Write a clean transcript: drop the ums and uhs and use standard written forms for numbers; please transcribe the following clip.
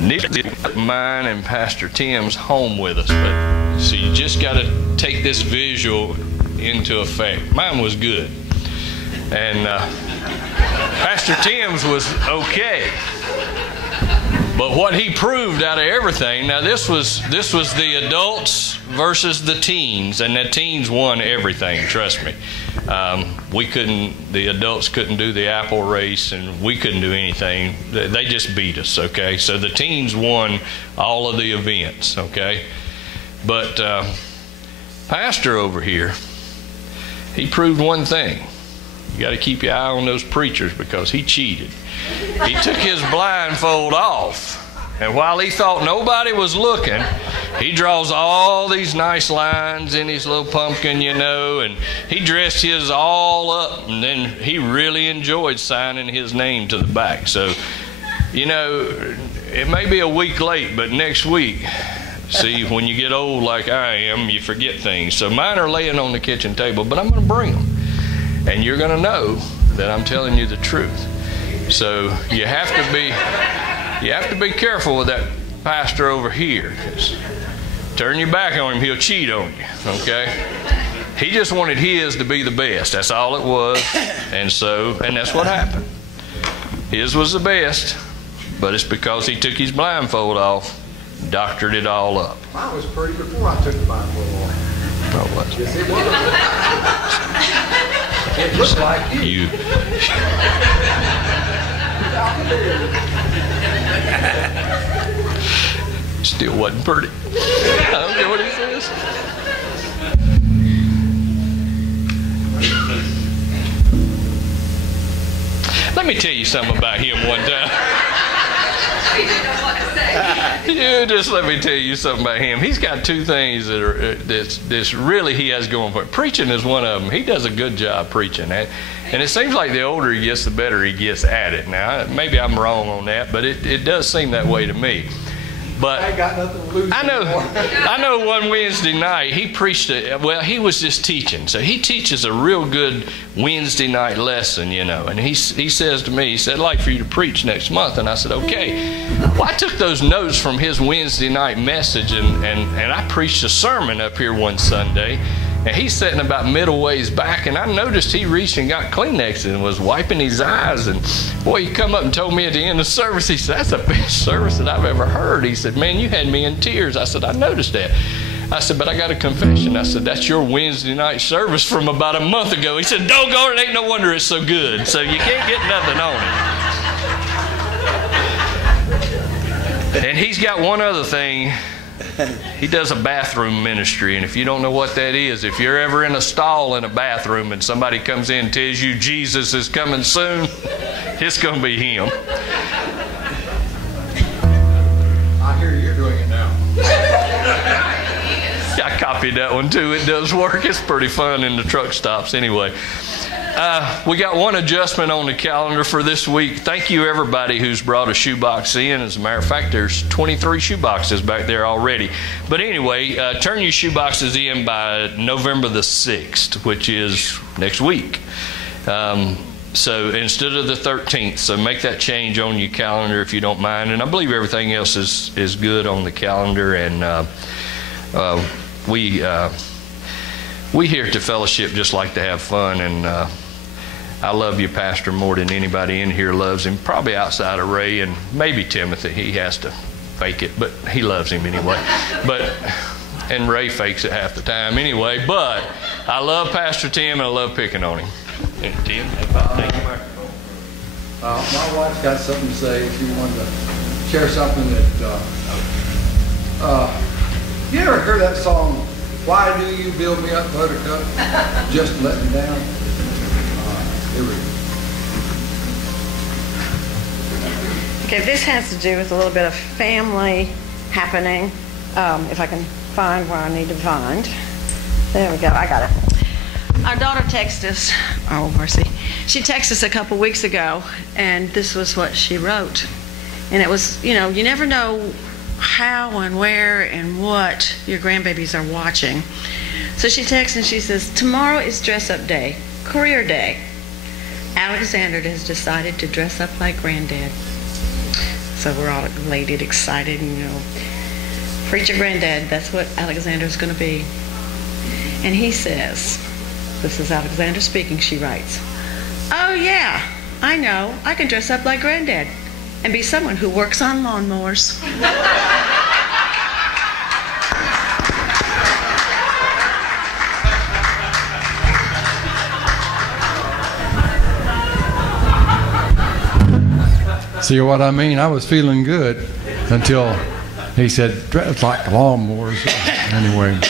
Mine and Pastor Tim's home with us, but so you just got to take this visual into effect. Mine was good, and Pastor Tim's was okay. But what he proved out of everything, now this was the adults versus the teens, and the teens won everything, trust me. The adults couldn't do the apple race, and we couldn't do anything. They just beat us, okay? So the teens won all of the events, okay? But Pastor over here, he proved one thing. You got to keep your eye on those preachers because he cheated. He took his blindfold off, and while he thought nobody was looking, he draws all these nice lines in his little pumpkin, you know, and he dressed his all up, and then he really enjoyed signing his name to the back. So, you know, it may be a week late, but next week, see, when you get old like I am, you forget things. So mine are laying on the kitchen table, but I'm going to bring them. And you're going to know that I'm telling you the truth. So you have to be careful with that pastor over here. Turn your back on him, he'll cheat on you. Okay? He just wanted his to be the best. That's all it was. And that's what happened. His was the best, but it's because he took his blindfold off, doctored it all up. Mine was pretty before I took the blindfold off. No, it wasn't. Yes, it was. It looked like you. Still wasn't pretty. I don't care what he says. Let me tell you something about him one time. Yeah, just let me tell you something about him. He's got two things that are that's really he has going for him. Preaching is one of them. He does a good job preaching, and it seems like the older he gets, the better he gets at it. Now, maybe I'm wrong on that, but it does seem that way to me. But I ain't got nothing to lose. I know one Wednesday night he preached he was just teaching. So he teaches a real good Wednesday night lesson, you know. And he says to me, he said, I'd like for you to preach next month. And I said, okay. Well, I took those notes from his Wednesday night message and I preached a sermon up here one Sunday. And he's sitting about middle ways back, and I noticed he reached and got Kleenex and was wiping his eyes. And boy, he come up and told me at the end of the service, he said, that's the best service that I've ever heard. He said, man, you had me in tears. I said, I noticed that. I said, but I got a confession. I said, that's your Wednesday night service from about a month ago. He said, doggone it, ain't no wonder it's so good. So you can't get nothing on it. And he's got one other thing. He does a bathroom ministry, and if you don't know what that is, if you're ever in a stall in a bathroom and somebody comes in and tells you Jesus is coming soon, it's going to be him. I hear you're doing it now. I copied that one too. It does work. It's pretty fun in the truck stops anyway. We got one adjustment on the calendar for this week. Thank you, everybody who's brought a shoebox in. As a matter of fact, there's 23 shoeboxes back there already. But anyway, turn your shoeboxes in by November the 6th, which is next week. So instead of the 13th, so make that change on your calendar if you don't mind. And I believe everything else is good on the calendar. And we here at the fellowship just like to have fun, and I love you, Pastor, more than anybody in here loves him, probably outside of Ray and maybe Timothy. He has to fake it, but he loves him anyway. And Ray fakes it half the time anyway, but I love Pastor Tim and I love picking on him. And Tim, thank you. My wife's got something to say. She wanted to share something that you ever heard that song, Why Do You Build Me Up, Buttercup? Just Let Me Down? Here we go. Okay, this has to do with a little bit of family happening. If I can find where I need to find. There we go, I got it. Our daughter texted us, oh mercy. She texted us a couple weeks ago, and this was what she wrote. And it was, you know, you never know how and where and what your grandbabies are watching. So she texts and she says, tomorrow is dress-up day, career day. Alexander has decided to dress up like Granddad. So we're all elated, excited, and, preacher granddad, that's what Alexander's going to be. And he says, this is Alexander speaking, she writes, "Oh yeah, I know, I can dress up like granddad and be someone who works on lawnmowers." See what I mean? I was feeling good until he said, dress like lawnmowers. Anyway.